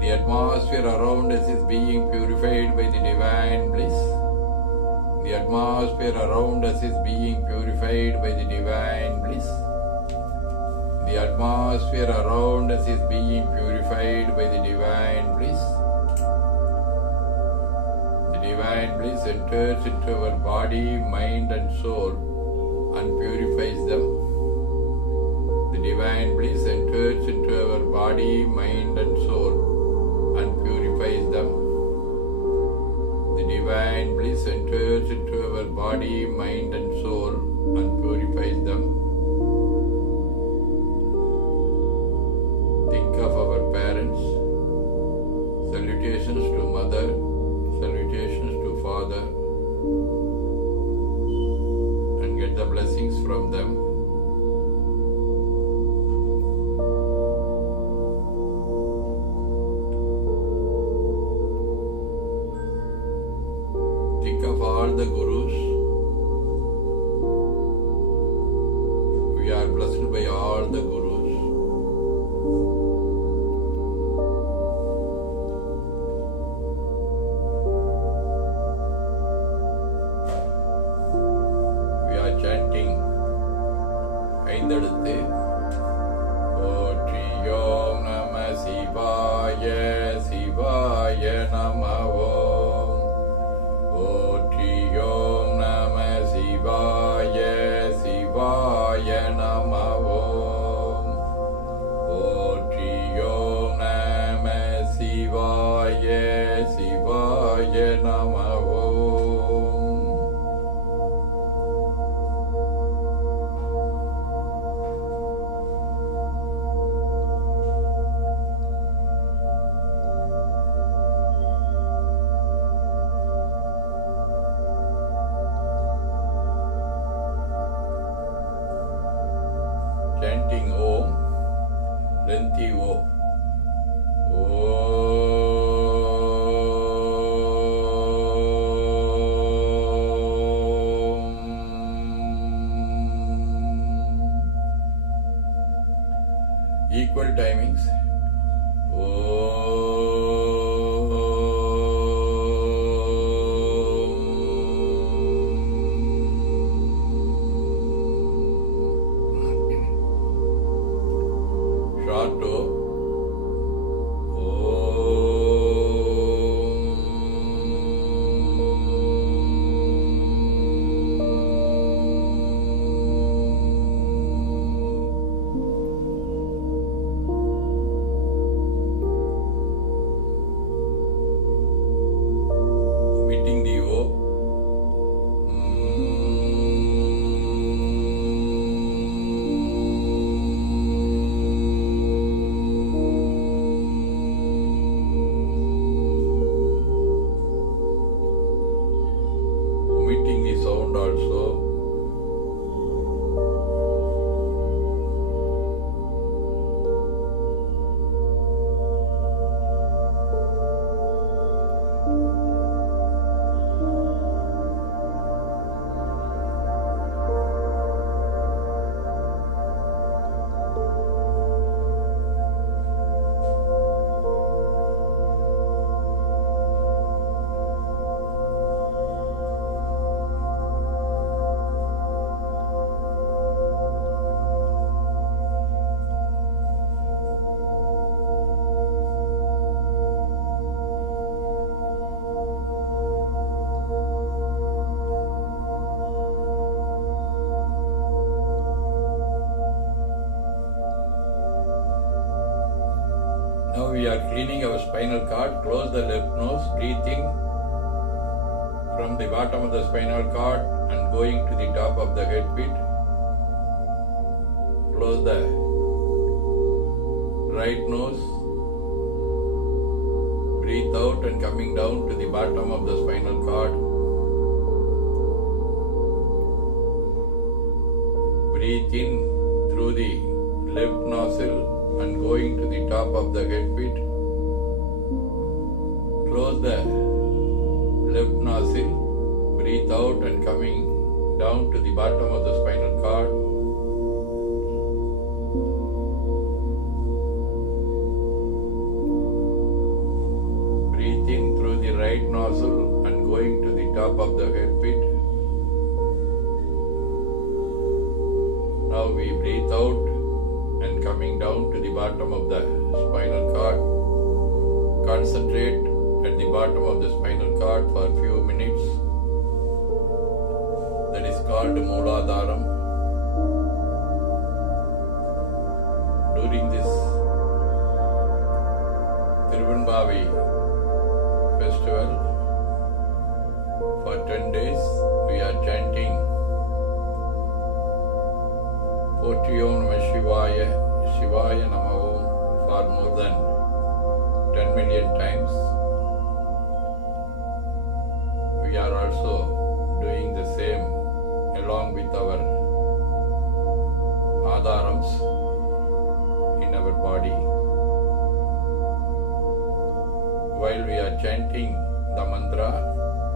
The atmosphere around us is being purified by the divine bliss. The atmosphere around us is being purified by the divine bliss. The atmosphere around us is being purified by the divine bliss. The divine bliss enters into our body, mind, and soul and purifies them. The divine bliss enters into our body, mind, and soul body, mind, and ஐந்தெழுத்து chanting Om, lengthy O. Short we are cleaning our spinal cord. Close the left nose, breathing from the bottom of the spinal cord and going to the top of the head pit. Close the right nose. Breathe out and coming down to the bottom of the spinal cord. Breathe in through the left nostril and going to the top of the head pit. Close the left nostril. Breathe out and coming down to the bottom of the spinal cord. During this Tirunbavi festival, for 10 days we are chanting Potriyom Namah Shivaya, Shivaya Namah Om for more than 10 million times. Chanting the mantra,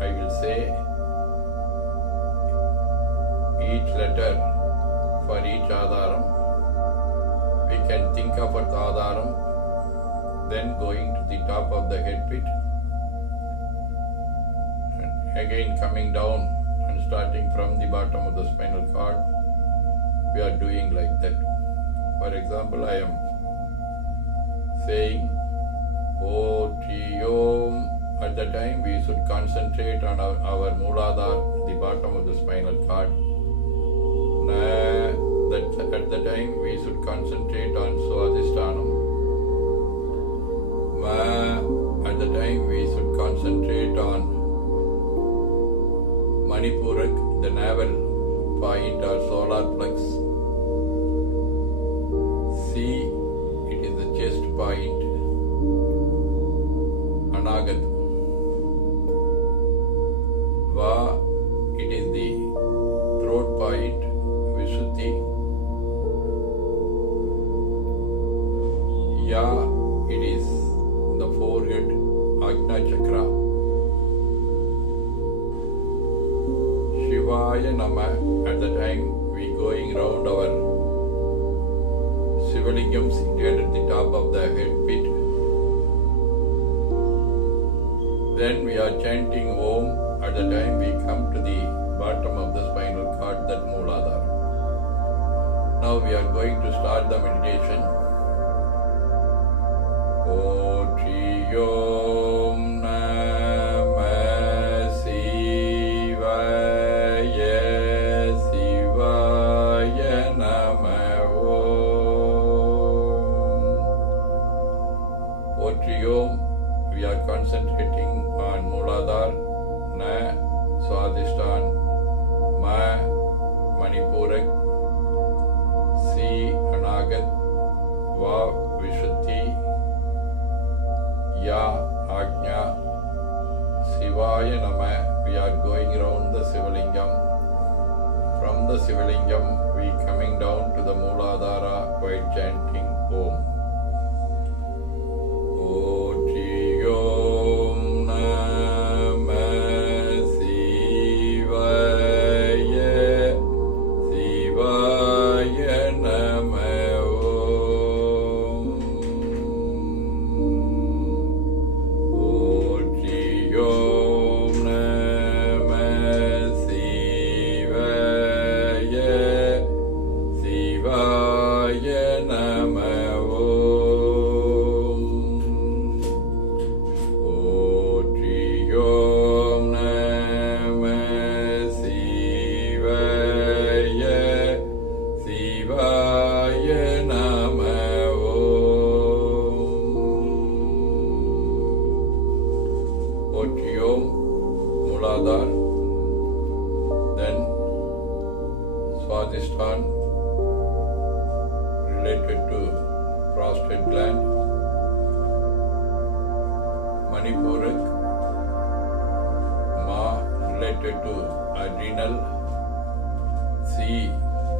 I will say each letter for each adharam. We can think of a adharam, then going to the top of the head pit, and again coming down and starting from the bottom of the spinal cord. We are doing like that. For example, I am saying Om. At the time, we should concentrate on our, our Mooladhara, the bottom of the spinal cord. Na, that at the time we should concentrate on Swadhisthana. Ma, at the time we should concentrate on Manipurak, the navel point or solar plex. Then we are chanting Om at the time we come to the bottom of the spinal cord, that Mooladhara. Now we are going to start the meditation. Potri Om Sivalingam. From the Sivalingam, we coming down to the Mooladhara while chanting. Om related to adrenal C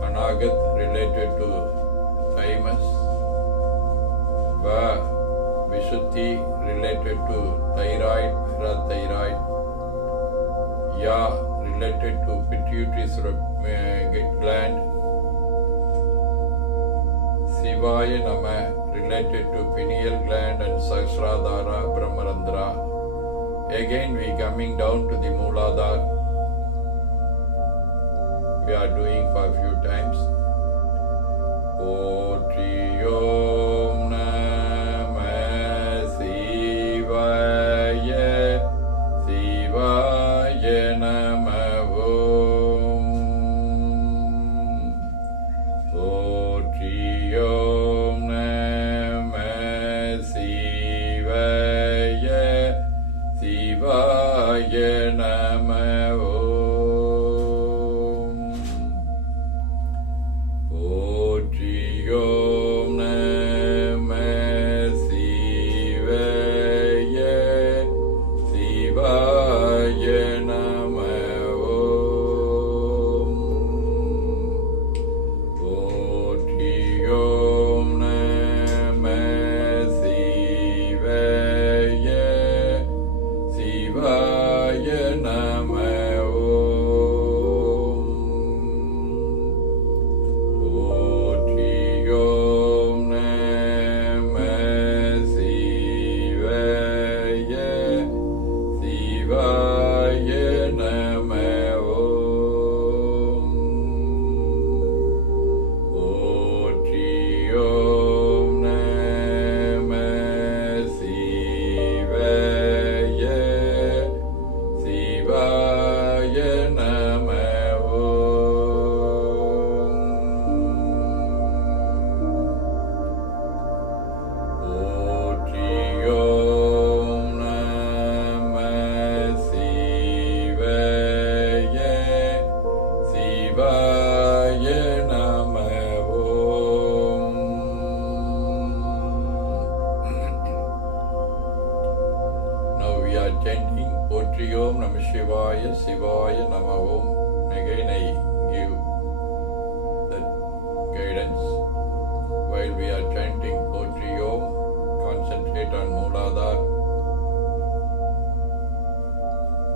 Anagat related to thymus Va Vishuddhi related to thyroid parathyroid Ya related to pituitary uh, gland Shivaya Nama related to pineal gland and Sahasradhara Brahmarandra. Again, we coming down to the Mooladhara. We are doing for a few times. Om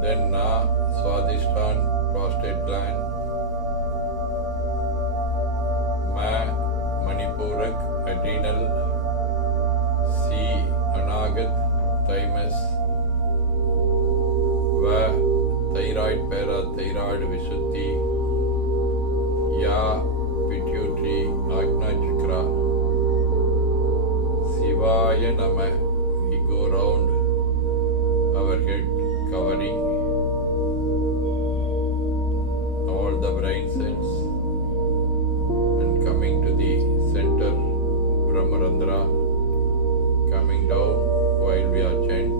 then na स्वादिष्ठान prostate gland मैं मणिपूरक adrenal सी अनागत thymus व thyroid parathyroid विशुद्धि या pituitary आज्ञा चक्र शिवाय नमः we go round our head. Covering all the brain cells and coming to the center Brahmarandra coming down while we are chanting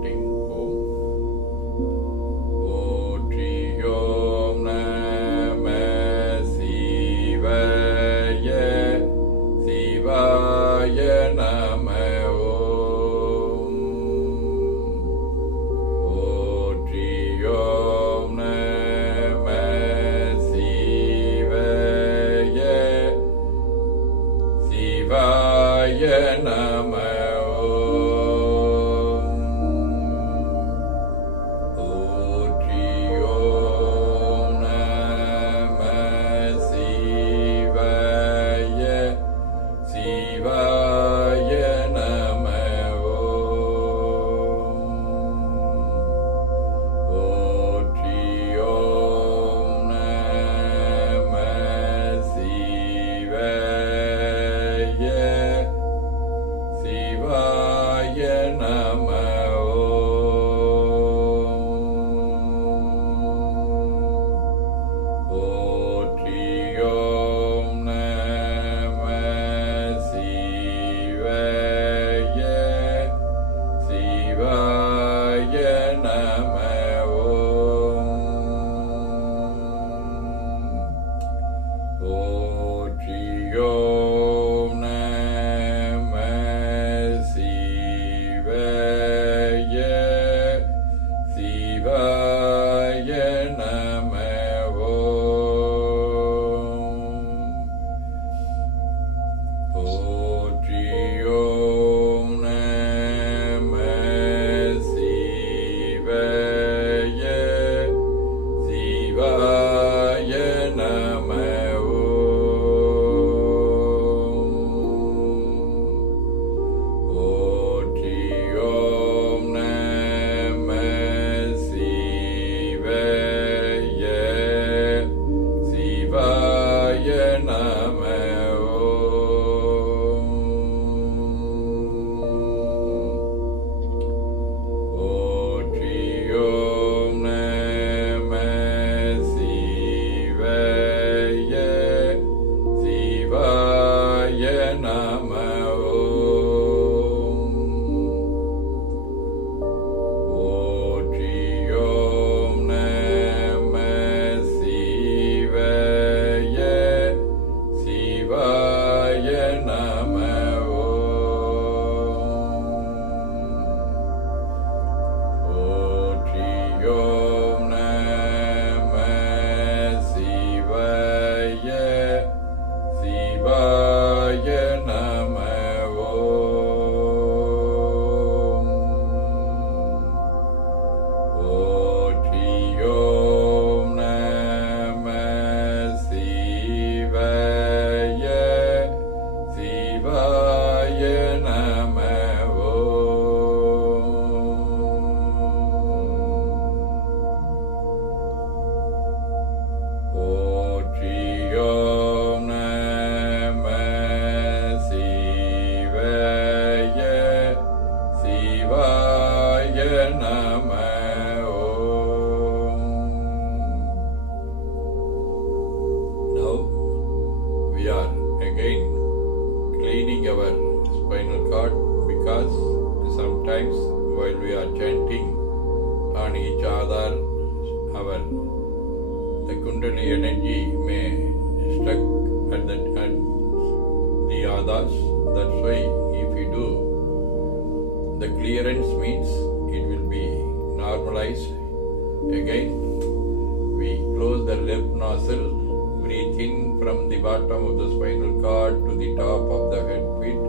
Left nostril, breathe in from the bottom of the spinal cord to the top of the head pit.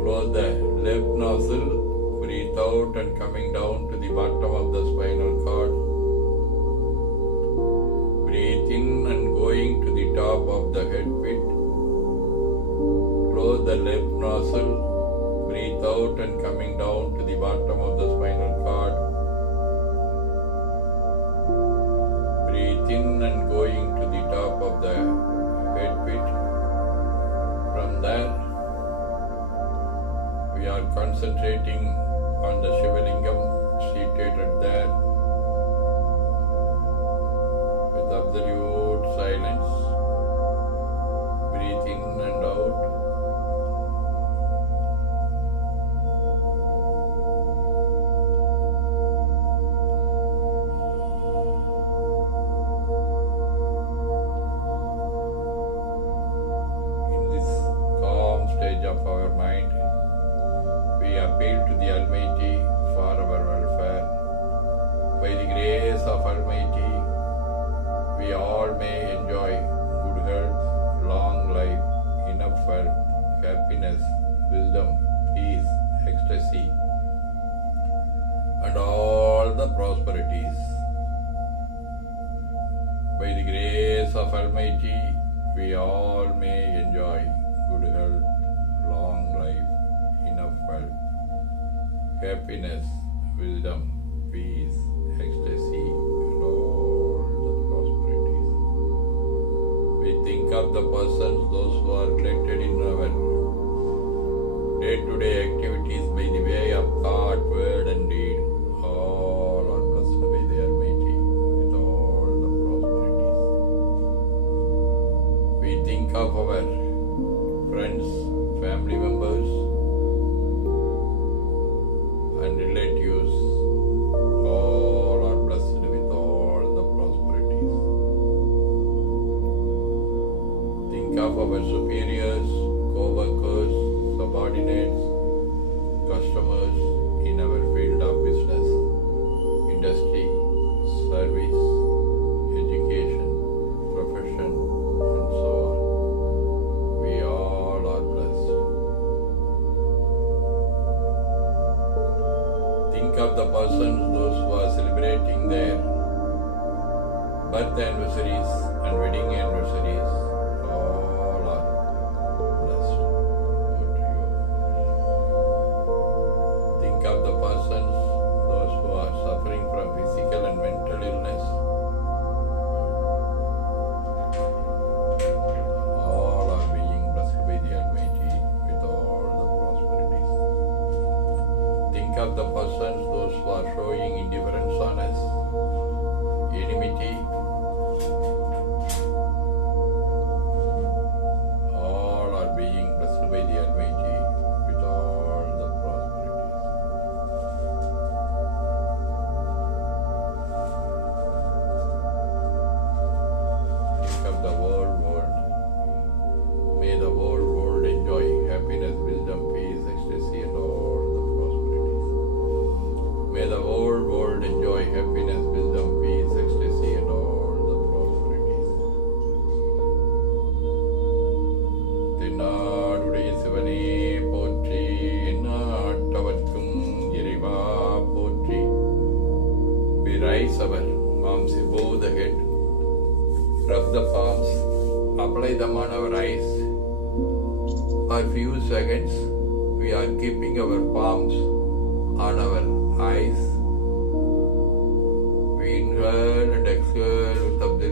Close the left nostril, breathe out and coming down to the bottom of the spinal cord. Breathe in and going to the top of the head pit. Close the left nostril, breathe out and coming down to the bottom of the spinal cord. concentrating on the Shiva wisdom peace, ecstasy and all the prosperities. By the grace of Almighty, we all may enjoy good health, long life, enough wealth, happiness, wisdom, peace, ecstasy, and all the prosperities. We think of the persons, those who are collected in our think of our friends, family members, birth anniversaries and wedding anniversaries. seconds, we are keeping our palms on our eyes. We inhale and exhale with the